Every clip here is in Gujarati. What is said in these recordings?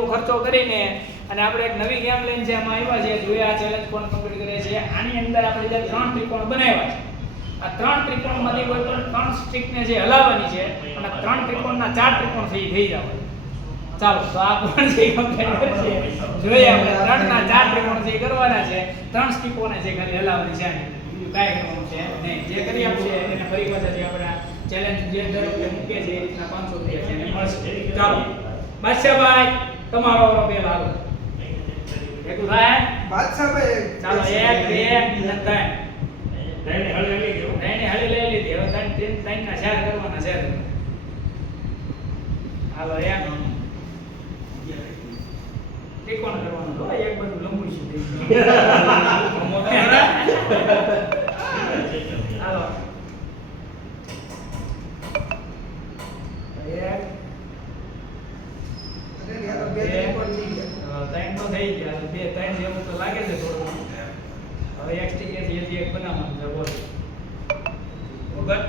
એવો ખર્ચો કરીને અને આપણે એક નવી ગેમ લઈને છે એમાં આવ્યા છે જોઈએ આ ચેલેન્જ કોણ કમ્પ્લીટ કરે છે. આની અંદર આપણે જે 3 ત્રિકોણ બનાવ્યા છે આ 3 ત્રિકોણમાંથી કોઈ પણ 3 સ્ટિકને જે હલાવવાની છે અને 3 ત્રિકોણના 4 ત્રિકોણ થઈ જવા. ચાલો તો આ કોણ છે કમ્પ્લીટ કરશે જોઈએ આપણે 3 ના 4 ત્રિકોણ છે કરવાના છે 3 સ્ટિકોને છે ખાલી હલાવવાની છે બીજું કાંઈ કરવાનું છે નહીં. જે કરી આપશે એને ફરી પાછા જે આપણે ચેલેન્જ જે દર વખતે મૂકે છે એ રીતના 500 રૂપિયા છે એને મળશે. ચાલો બાદશાહભાઈ તમારો બેલ હાલો એકું થાય બાદશાહભાઈ ચાલો 1 2 3 ત્રણે હળી લઈ લીધી હવે ત્રણ ના ચાર કરવાના છે. હાલો એક ત્રિકોણ કરવાનો તો એક બાજુ લંબુ છે હાલો એક ત્રણ તો થઈ ગયા બે ત્રણ જેવું તો લાગે છે થોડું. હવે એક સ્ટીક છે એક બનાવવાનું છે બોલ વગર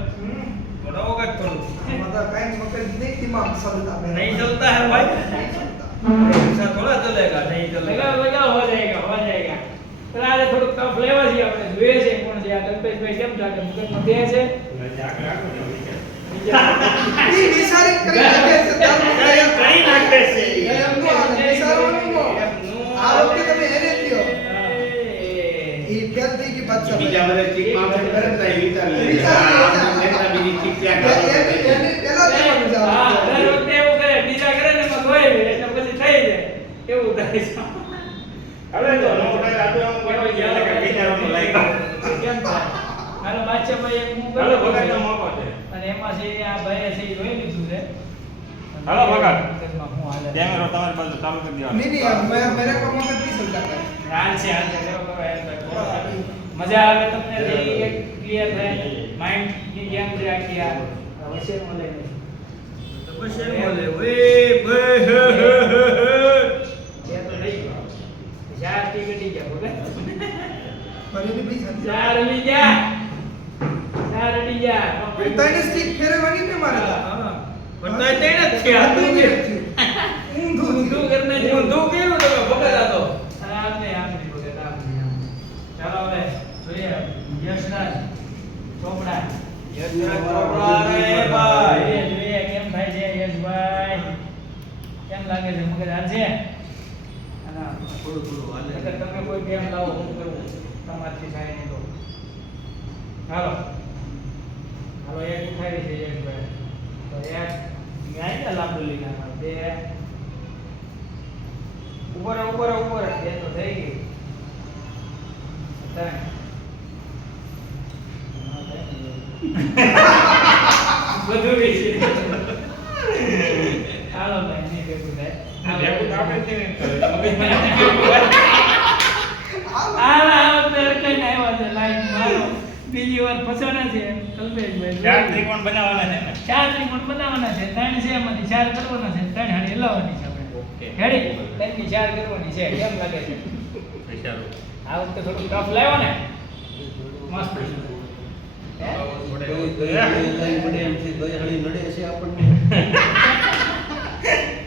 મોટો વગર કરું मतलब कहीं मकर नहीं दिमाग चलता मेरा नहीं चलता है भाई ऐसा थोड़ा चलेगा नहीं चलेगा लगा हो जाएगा तो आज थोड़ा टफ लेवा છે આપણે જોઈએ છે કોણ છે આ કલ્પેશભાઈ કેમ જાગે મગજમાં દે છે ये विचारित કરી નાખે છે કરી નાખે છે એમ નો વિચારવાનું નો આ વખતે તમે એને થયો એ ફેલ થઈ ગઈ બાદશાહ બીજા બધા ચીક માં છે કરતા વિચાર લે આ બીજી ચીક ક્યાં એને પેલા દેવાનું છે હા દર વખતે એવું કરે બીજા કરે ને એમાં ધોઈ લે એટલે પછી થઈ જાય એવું થાય છે. હવે તો નોટા આદુ આમ કોઈ ગયા કે વિચારવાનું લાગ્યું કેમ થાય હાલો બાદશાહભાઈ એક હું હાલો ભગાડનો મોકો છે અને એમાં છે આ ભાઈ છે એ જોઈ લીધું છે. હાલો ભગાડ મગજમાં હું હાલે કેમેરો તમારી બાજુ ચાલુ કરી દેવાનો नहीं नहीं मेरे को मकर नहीं चलता है હાલ છે કરો મજા આવે તમને એક ક્લિયર થાય માઇન્ડ ની ગેમ છે આખી આ વચ્ચે મળે તો પછી બોલે વે બે એ તો નહીં ચાર ટિકિટ ગયા બોલે पर ये भी चलता ચાર લી ગયા ચાર લી ગયા है स्टिक फेरवानी में मारा था બતાય તે ને છે આ તું છે ઊંધું કરને છે હું દો કેવું તમે ભગાડા તો આપને બોલે આપને ચાલો હવે જોઈએ યશરાજ ચોપડા યશરાજ ચોપડા રે ભાઈ એ જોઈએ કેમ થાય છે યશભાઈ કેમ લાગે છે મગજ હાલ છે અને થોડું થોડું હાલે અગર તમે કોઈ ગેમ લાવો હું કરું તમારથી થાય નહીં તો હાલો હાલો એક ઉઠાવી છે યશભાઈ તો એક ગાય લાંબુ લઈને આમાં બે ઉપર બે તો થઈ ગઈ ત્રણ બધું વિશે હાલો ભાઈ નહીં ભેગું થાય ભેગું તો આપણે છે ને મગજમાં બીજી વાર ફસવાના છે કલ્પેશભાઈ ચાર ત્રિકોણ બનાવવાના છે ને ચાર ત્રિકોણ બનાવવાના છે ત્રણ છે એમાંથી ચાર કરવાના છે ત્રણ હાડી હલાવવાની છે ઓકે આપણે હેડી ત્રણની ચાર કરવાની છે કેમ લાગે છે વિચારો આ વખતે થોડું ટફ લાવ્યો ને મસ્ત હે?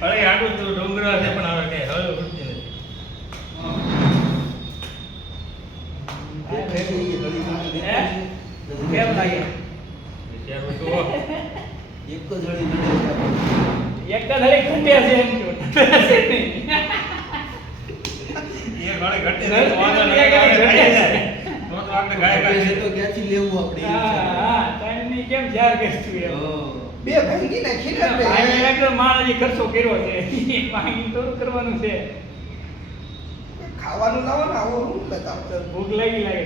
અરે આગળ તો ડુંગરા છે પણ હવે કઈ હવે ઉઠતી નથી હે? કેમ લાગે વિચારો તો એક જ હળી ઘટ્યા છે એમ કહો. એ ઘણે ઘટી ઘટી તો વાંધો નથી, નહીં, ઘટી ખાઈ છે. જાય. તો આપણે ગાય ગાય હા ત્રણની કેમ ચાર કરશું એમ બે ભાંગી નાખી ને ભાઈ એકદમ માણસી ખર્ચો કર્યો છે ભાંગી તો કરવાનું છે ખાવાનું લાવો ને આવો હું બતાવો તો ભૂખ લાગી લાગે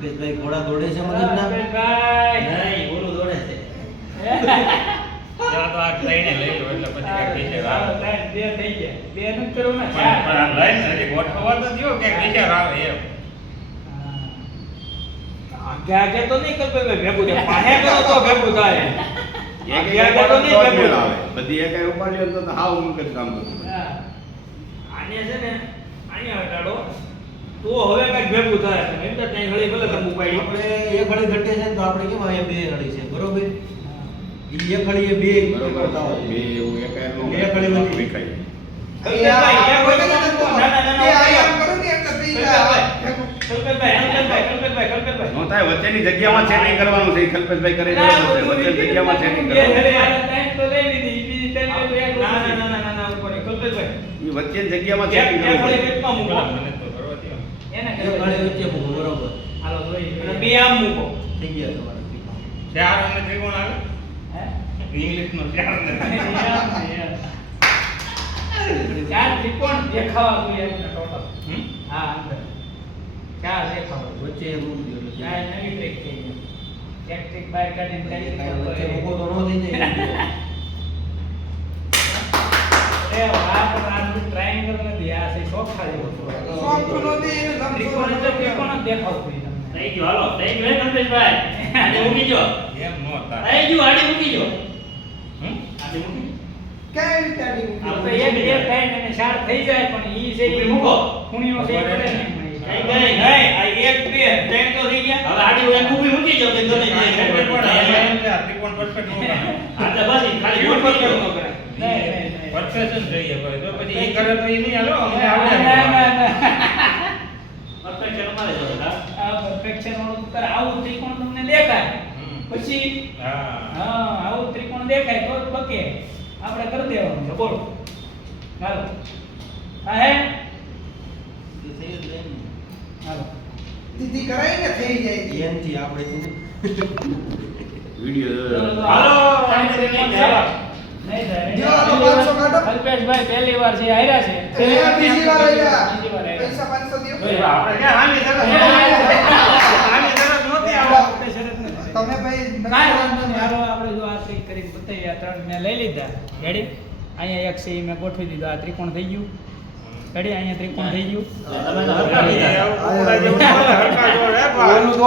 હે ઘોડા દોડે છે મગજ ના ભાઈ નહીં ઓલું દોડે છે ત્યાં તો આ લઈને લઈ લો એટલે પછી કાંઈક વિચાર આવે. બે થઈ ગયા બે નથી કરવાના પણ ચાર આ લઈને હજી ગોઠવવા તો દ્યો કે વિચાર આવે એમ આગે તો નહીં કરતો ભેગું થાય પાહે કરો તો ભેગું થાય એક તો નહીં મેળ આવે બધી એક ઉપાડીઓ તો હાવ મુકત કામ કરતું હા. આને છે ને અહીંયા હટાડો તો હવે કઈક ભેગું થાય એમ તો ત્યાં ઘડી ભલે તમે ઉપાડી આપણે એક ઘડી ઘટે છે ને તો આપણે કેમ અહીંયા બે ઘડી છે બરોબર ઈ એક ઘડીએ બે બરોબર કરતા હોય બે એવું એક બે ઘડી બધી. વિખાય કલ્પેશભાઈ, એક હોય તો આમ કહો. ના, ના, ના, ના, એ આમ કરો ને એટલે થઈ જાય. કલ્પેશભાઈ. નો થાય વચ્ચેની જગ્યામાં સેટિંગ કરવાનું છે ઈ કલ્પેશભાઈ કરે છે વચ્ચેની જગ્યામાં સેટિંગ કરવાનું ઈ વચ્ચેની જગ્યામાં સેટિંગ કરવાનું મને તો કરવા દ્યો. એક ગાડી વચ્ચે મૂકો, બરોબર. થઈ ગયા તમારા ત્રિકોણ. ચાર અને ત્રિકોણ આવે ઇંગ્લિશનો ચાર ને ચાર ત્રિકોણ દેખાવા જોઈએ એમને ટોટલ. હમ? હા, અંદર. ચાર દેખાવા જોઈએ. વચ્ચે એક મૂકી દો એટલે ચાર નવી ટ્રીક થઈ ગઈ. એક ટ્રીક બહાર કાઢીને કાંઈ ત્રણ વચ્ચે ટ્રીક મૂકો તો ન થઈ જાય. એ આ પણ આ ટ્રાયેંગલ નથી, આ છે ચોખા જેવો થોડો. સોંપતું નથી, એને લંબચોરસ ત્રિકોણ એટલે ત્રિકોણ જ દેખાવું જોઈએ તમને. થઈ ગયો હાલો થઈ ગયો હે કલ્પેશભાઈ આડી મૂકી જો એમ નો થાય. થઈ ગયું આડી મૂકી જો હમ? આડી મૂકી કઈ રીતે આડી મૂકી? આપણે એક બે થાય ને ચાર થઈ જાય પણ ઈ છે ઈ મૂકો. ખૂણીઓ છે ઈ પડે ને. કઈ ગઈ આ એક બે ત્રણ તો થઈ ગયા હવે આડી એક ઊભી મૂકી જો કે ગમે તે ખબર પડે ખબર એમ છે આ ત્રિકોણ પરફેક્ટ નો થાય. આ તો બસ ઈ ખાલી મૂકી જો નહીં, નહીં, નહીં. પરફેક્શન જોઈએ ભાઈ તો પછી ઈ કરે તો ઈ નહીં હાલો અમને ના, આવડે ના, ના, ના. પરફેક્શન અમારે જો હા આ perfection વાળું તો તારે આવું ત્રિકોણ તમને દેખાય. હમ. પછી હા હા, આવું ત્રિકોણ દેખાય તો જ બકે. આપણે કરી દેવાનું છે, બોલો. હાલો. હા હે? એ થઈ જ જાય ને. હાલો. દીદી કરાઈને થઈ જાય. એનથી આપણે વિડિયો હાલો, ત્રણ ત્રિકોણ છે. નહીં થાય, નહીં જો આનો થાય. 500 કાઢો. કલ્પેશભાઈ પહેલી વાર છે હાર્યા છે. એ બીજી વાર આવ્યા. બીજી વાર હાર્યા. પૈસા 500 દ્યો. ભાઈ, આપણે ક્યાં આની શરત આની શરત નહોતી આવડે. આપણે શરત નથી. તમે ભાઈ કાંઈ વાંધો નહીં. હાલો, આપણે જો આ ટ્રીક કરીને બતાવી, આ ત્રણ મેં લઈ લીધા. રેડી? અહીંયા એક છે ઈ મેં ગોઠવી દીધું. આ ત્રિકોણ થઈ ગયું. રેડી? અહીંયા ત્રિકોણ થઈ ગયું. તમે તો હરખા લીધા આવું કુકડા જેવું હરખા જોડે પણ.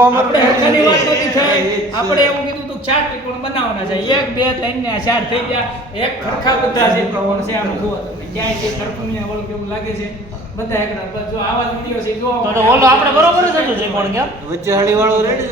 આપણે હરખાની વાત નથી થઈ. આપણે એવું કીધું તું ચાર ત્રિકોણ બનાવવાના છે. એક, બે, ત્રણ ને આ ચાર થઈ ગયા. એક ખરખા બધા છે ત્રિકોણ છે. આનું જુઓ તમે. ક્યાંય છે સરખું નહીં, ઓલું કેવું લાગે છે. બધા એકડા. બસ જો આવા જ વિડીયો છે, જો તો ઓલો આપણે બરોબર જ હતું ત્રિકોણ કેમ વચ્ચે હળી વાળો રેડી